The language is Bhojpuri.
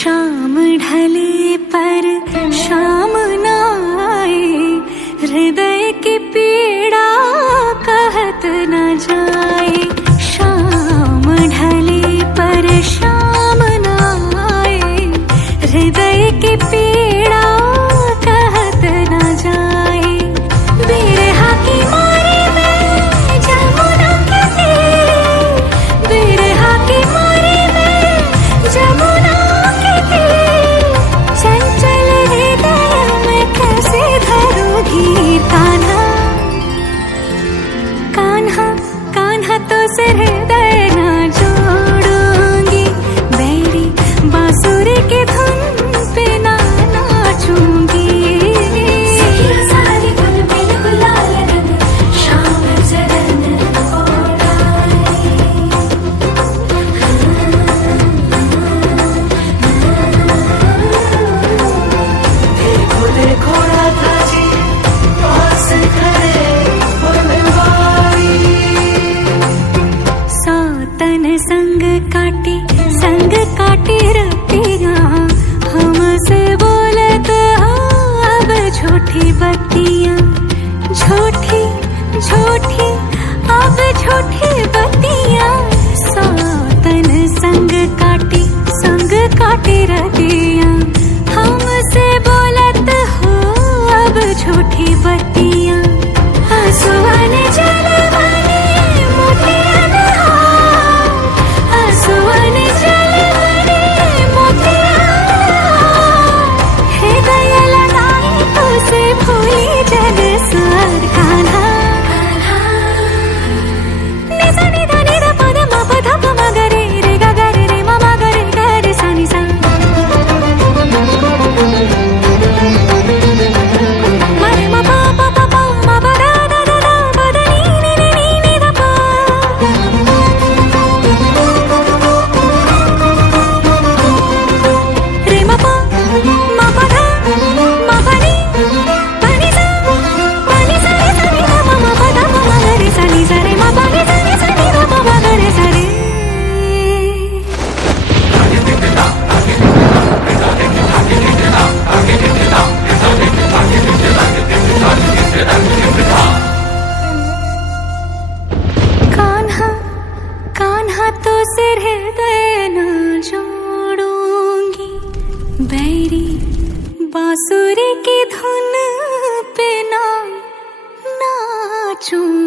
शाम ढले पर शाम न आए, हृदय की पीड़ा कहत न जाए। शाम ढले पर शाम न आए, हृदय की पीड़ा कहत न जाए। बिरहा की मारी में जमुना के तीर, बिरहा की मारी में जमुना के तीर, चंचल हृदय में कैसे धरूं धीर। कान्हा कान्हा कान्हा तो से हृदय न जोड़ूंगी, बैरी बांसुरी की धुन पे ना नाचूंगी। सारी गुल बिल गुलाल रंग शाम जरन देखो देखो राधा जी पास खड़े बनवारी। सौतन संग काटी रतियां, हमसे बोलत हो अब झूठी बत्तियां। झूठी झूठी अब झूठी बत्तियां, सौतन संग काटी रतियां, हमसे बोलत हो अब झूठी बत्तियां। आंसुअन जलवने मोतियन हार, आंसुअन जलवने मोतियन हार, हृदय लगाई तुझसे भूली जग स्वर। कान्हा निसा निधा निधा पद म प ध प म ग रे रे ग ग रे रे म म ग रे ग रे सा नि सा। म रे म प प प प म प द द द द प द नि नि नि नि नि ध प। रे म प म प ध म प नि प नि सा रे सा नि ध प म प ध प म ग रे सा नि सा रे म प नि सा नि ध प म ग रे सा रे। कान्हा कान्हा तो सिर हृदय न जोड़ूंगी, बैरी बांसुरी की धुन पे ना नाचूंगी।